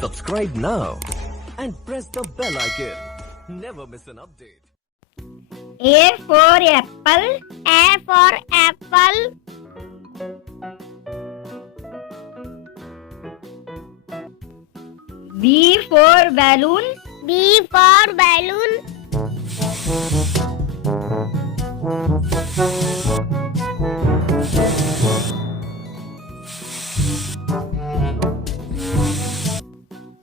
Subscribe now and press the bell icon. Never miss an update. A for apple. A for apple. B for balloon. B for balloon.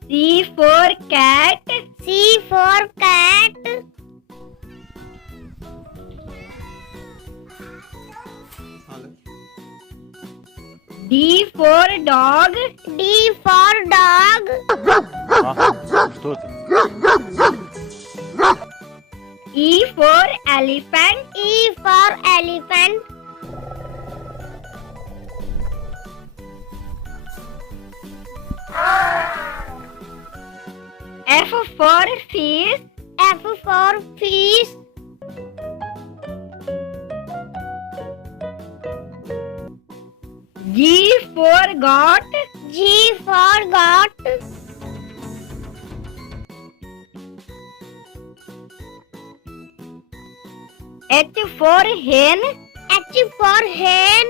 C for cat. C for cat. D for dog. D for dog. E for elephant. E for elephant. F for fish. F for fish. G for goat. G for goat. H for hen. H for hen.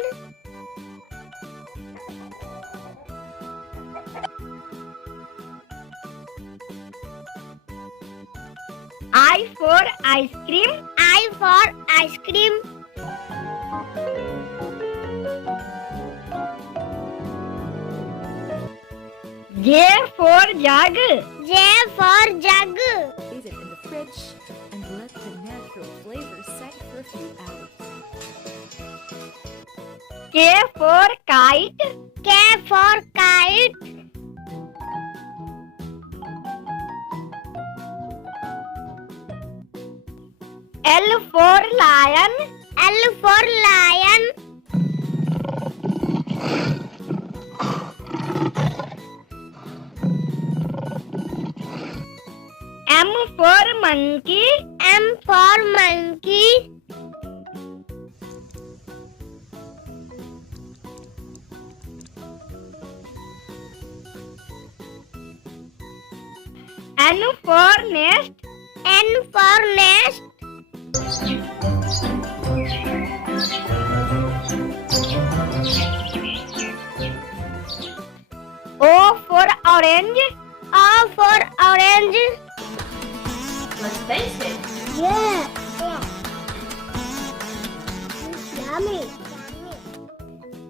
I for ice cream. I for ice cream. J for jug. J for jug. Leave it in the fridge and let the natural flavor set for a few hours. K for kite. K for kite. L for lion. L for lion. M for monkey. M for monkey. N for nest. N for nest. O for orange. O for orange. Let's taste it. Yeah. Yummy.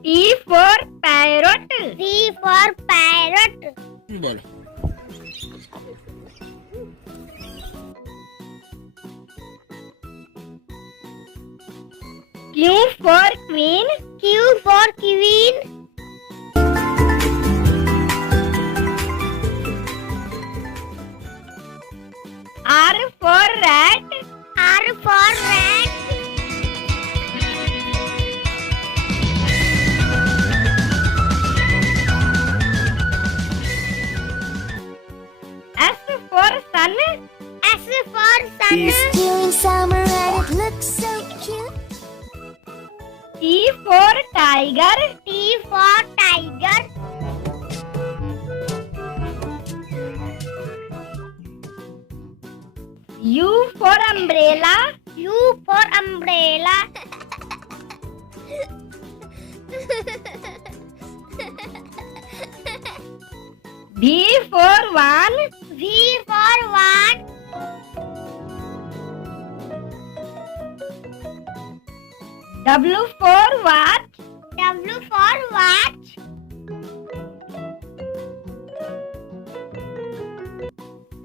P for parrot. P for parrot. Q for queen. Q for queen. R for rat. R for rat. S for sun. S for sun. It's during summer and it looks so cute. T for tiger. T for tiger. U for umbrella. U for umbrella. V for van. V for van. W for watch. W for watch.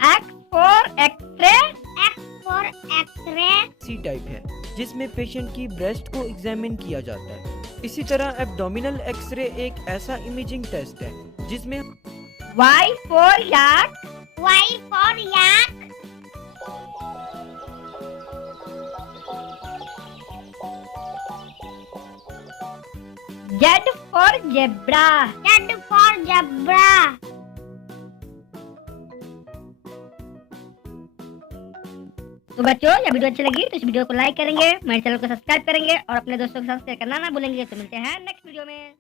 X for X-ray. X for X-ray. C type है जिसमें patient की breast को examine किया जाता है। इसी तरह abdominal x ray एक ऐसा इमेजिंग टेस्ट है जिसमें Y for yak. Y for yak. Z for zebra. Z for zebra. तो बच्चों, यह वीडियो अच्छी लगी तो इस वीडियो को लाइक करेंगे, मेरे चैनल को सब्सक्राइब करेंगे और अपने दोस्तों के साथ शेयर करना ना भूलेंगे। तो मिलते हैं नेक्स्ट वीडियो में।